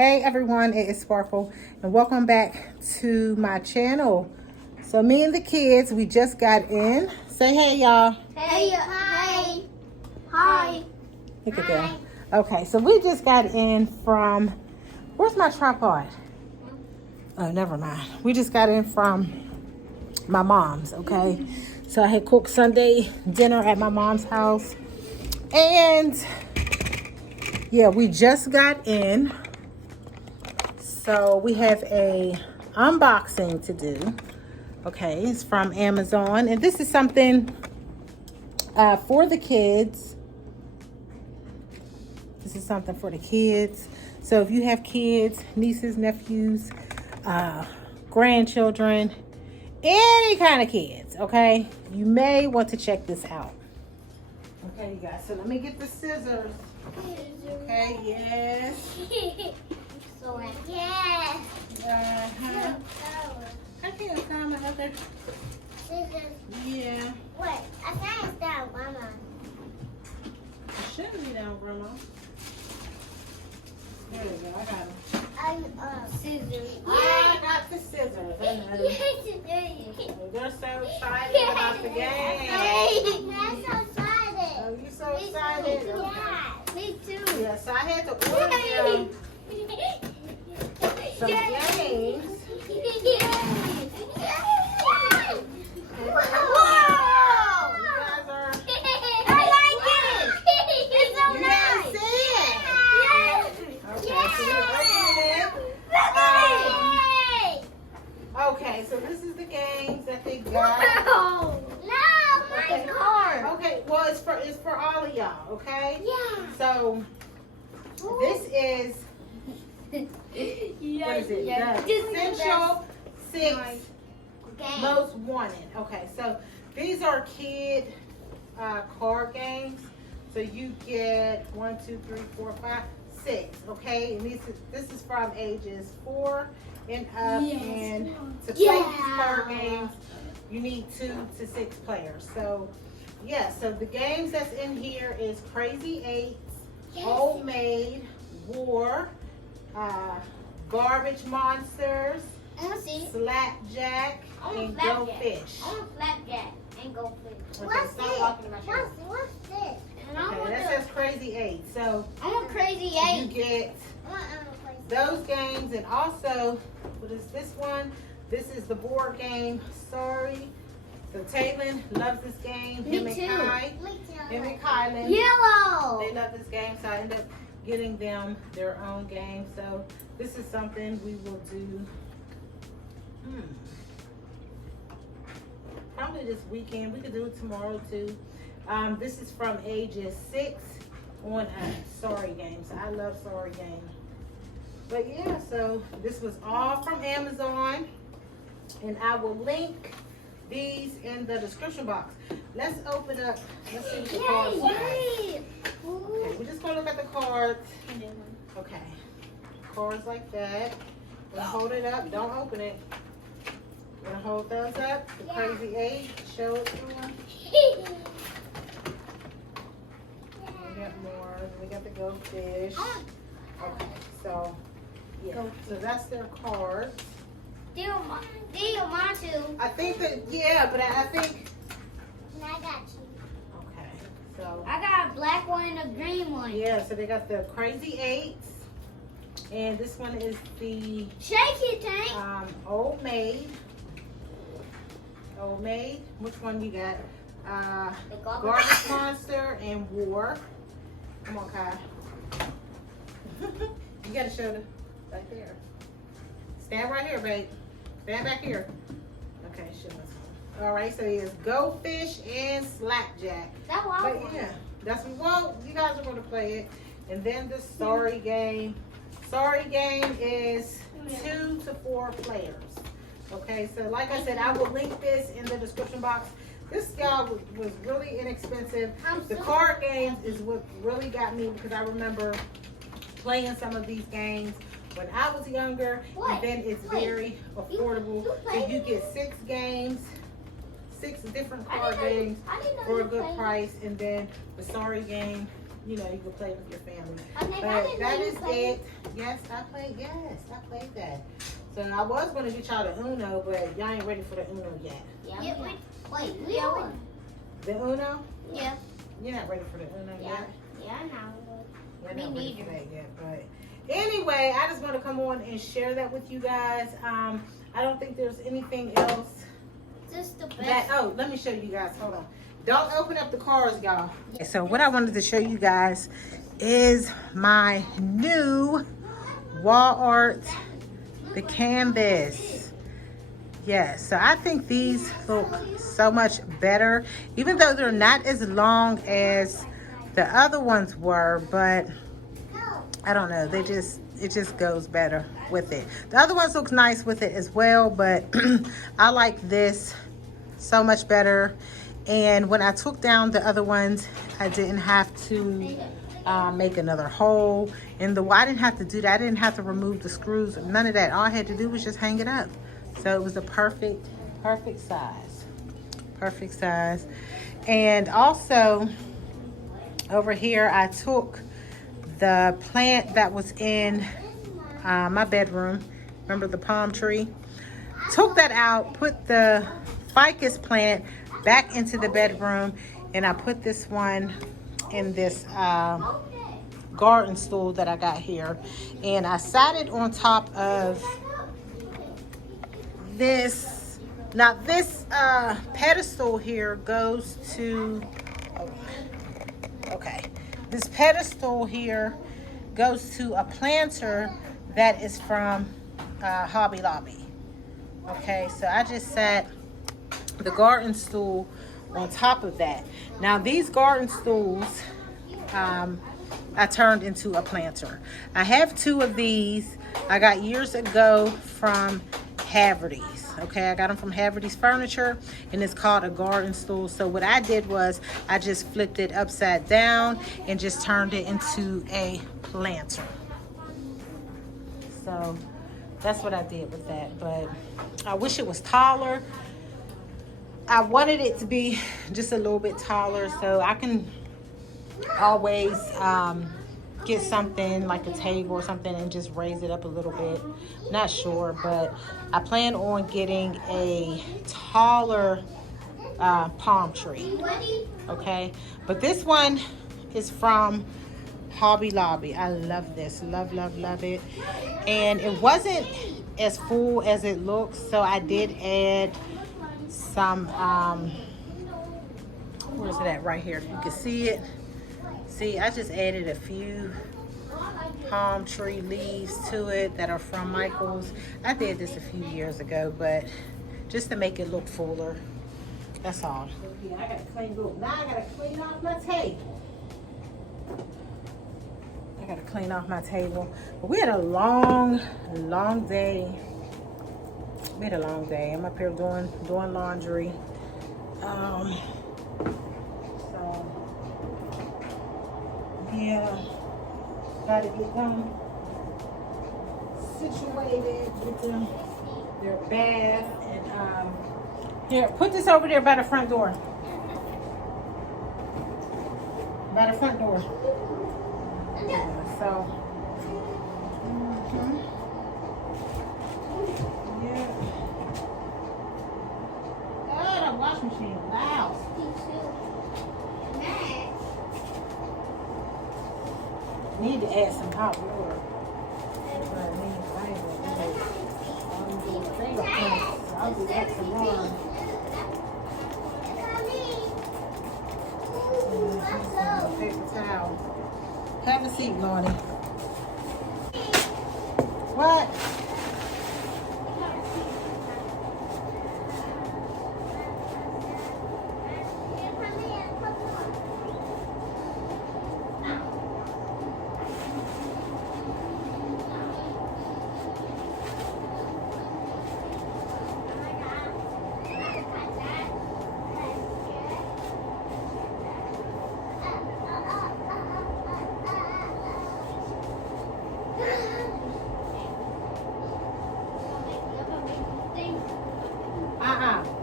Hey everyone, it is Sparkle and welcome back to my channel. So me and the kids, we just got in. Say hey y'all. Hey, hi. Hi. Look at that. Okay, so we just got in from, where's my tripod? Oh, never mind. We just got in from my mom's, okay? So I had cooked Sunday dinner at my mom's house. And yeah, we just got in. So we have a unboxing to do. Okay, it's from Amazon. And this is something for the kids. This is something for the kids. So if you have kids, nieces, nephews, grandchildren, any kind of kids, okay, you may want to check this out. Okay, you guys, so let me get the scissors. Okay, yes. So, yes. Uh-huh. I can't find my other. Scissors. Yeah. Wait, I think it's down, Mama. It shouldn't be down, Grandma. There we go, I got them. Scissors. I got the scissors. They're so excited about the game. I'm so excited. Oh, you so excited? Yeah, me too. Yes, I had to order them some games. Whoa! You guys are... I like it. It's so You nice. didn't see it. Okay, so we're opening it. Yay! Okay, so this is the games that they got. No, my card. Okay, well it's for all of y'all, okay? Yeah. So this is what is it? The Essential 6 Most Wanted. Okay, so these are kid card games. So you get 1, 2, 3, 4, 5, 6. Okay, and this is from ages 4 and up, and to play these card games, you need 2 to 6 players. So yeah, so the games that's in here is Crazy 8, Old Maid, War, Garbage Monsters, Slapjack, and Go Fish. I want flapjack and go fish. Okay, stop walking in my shoes. What's this? Okay, that says Crazy 8. So I want Crazy you 8. get those games, and also, what is this one? This is the board game, Sorry. So Taylin loves this game. Me Him and too. Kai. Him and Kylan. Yellow. They love this game, so I end up getting them their own game. So this is something we will do probably this weekend. We could do it tomorrow too. This is from ages 6 on Sorry games. I love Sorry games. But yeah, so this was all from Amazon, and I will link these in the description box. Let's open up. Let's see what the cards say. Okay, we're just gonna look at the cards. Okay, cards like that. We're gonna hold it up. Don't open it. We're gonna hold those up. The Crazy 8. Show it to them. We got more. We got the Go Fish. Okay, so yeah. So that's their cards. Do you want to? I think that but I think. I got you. Okay, so. I got a black one and a green one. Yeah, so they got the Crazy 8s, and this one is the Shake it, Tank. Old Maid. Old Maid. Which one you got? Garbage Monster and War. Come on, Kai. You gotta show the right there. Stand right here, babe. Stand back here. Okay, show us. All right, so here's Go Fish and Slapjack. That's what I But want. yeah, you guys are going to play it. And then the Sorry game. Sorry game is 2 to 4 players. Okay, so like I said, I will link this in the description box. This y'all was really inexpensive. The card games is what really got me, because I remember playing some of these games when I was younger. And then it's very affordable. So you get 6 games. 6 different card games for a good price, and then the Sorry game you know, you can play with your family. Okay, But that is it. Yes, I played that. So I was going to get y'all the Uno, but y'all ain't ready for the Uno yet. Yeah, wait, we are. The Uno? Yeah. You're not ready for the Uno yet? Yeah, I know. You're Me not ready neither. for that yet, but anyway, I just want to come on and share that with you guys. I don't think there's anything else. Just the best. Oh, let me show you guys. Hold on. Don't open up the cars, y'all. So what I wanted to show you guys is my new wall art, the canvas. Yes, so I think these look so much better, even though they're not as long as the other ones were, but I don't know, it just goes better with it. The other ones look nice with it as well, but I like this so much better. And when I took down the other ones, I didn't have to make another hole in the wall. I didn't have to do that. I didn't have to remove the screws, none of that. All I had to do was just hang it up. So it was a perfect size. Perfect size. And also over here, I took the plant that was in my bedroom. Remember the palm tree? Took that out, put the ficus plant back into the bedroom, and I put this one in this garden stool that I got here. And I sat it on top of this. Now this pedestal here goes to, okay, this pedestal here goes to a planter that is from Hobby Lobby. Okay, so I just sat the garden stool on top of that. Now these garden stools I turned into a planter. I have 2 of these I got years ago from Haverty's. Okay, I got them from Haverty's Furniture, and it's called a garden stool. So what I did was I just flipped it upside down and just turned it into a planter. So that's what I did with that, but I wish it was taller. I wanted it to be just a little bit taller, so I can always get something like a table or something and just raise it up a little bit. Not sure, but I plan on getting a taller palm tree. Okay, but this one is from Hobby Lobby. I love this. Love it. And it wasn't as full as it looks, so I did add some where's it at? Right here. You can see it. See, I just added a few palm tree leaves to it that are from Michael's. I did this a few years ago, but just to make it look fuller. That's all. Yeah, I gotta clean up. Now I gotta clean off my table. I gotta clean off my table. But we had a long day. We had a long day. I'm up here doing laundry. So yeah, gotta get them situated with their bath and here, put this over there by the front door. By the front door. So, yeah. Oh, the wash machine loud. Need to add some hot water. I'll do that tomorrow. Paper towel. Have a seat, Lordy. What?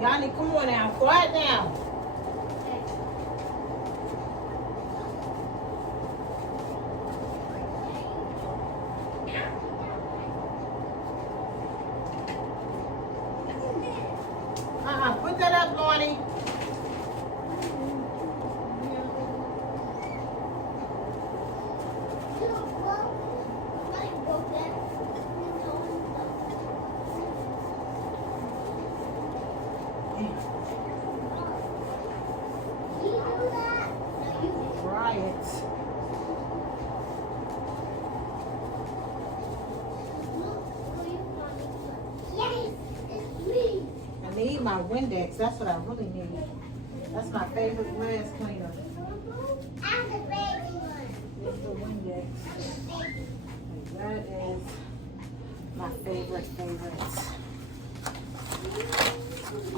Y'all need, come on now, quiet down. need my Windex. That's what I really need. That's my favorite glass cleaner. I'm the baby one. It's the Windex. That is my favorite. It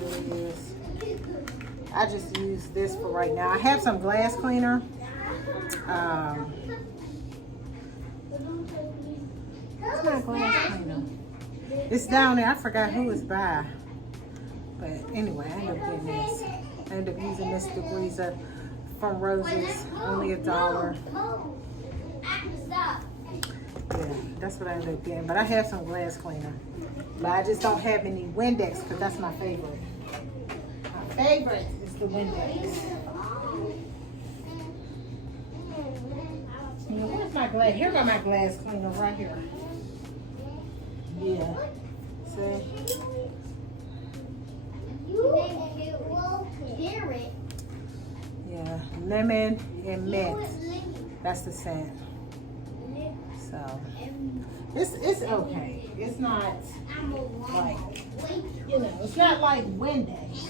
really is. I just use this for right now. I have some glass cleaner. It's not glass cleaner. It's down there. I forgot who it's by. But anyway, I ended up getting this. I ended up using this degreaser from Rose's. Only $1. Yeah, that's what I ended up getting. But I have some glass cleaner. But I just don't have any Windex because that's my favorite. My favorite is the Windex. Now, where's my glass? Here got my glass cleaner right here. Yeah. See? Yeah. Lemon and mint. That's the scent. So it's okay. It's not like, you know, it's not like Windex.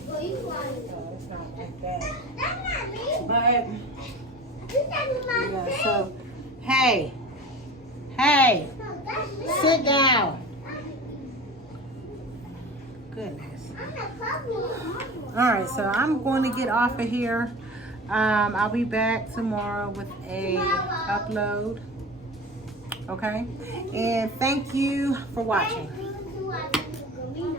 So it's not like that. But yeah, so hey, sit down. Goodness. All right, so I'm going to get off of here. I'll be back tomorrow with a upload. Okay, and thank you for watching.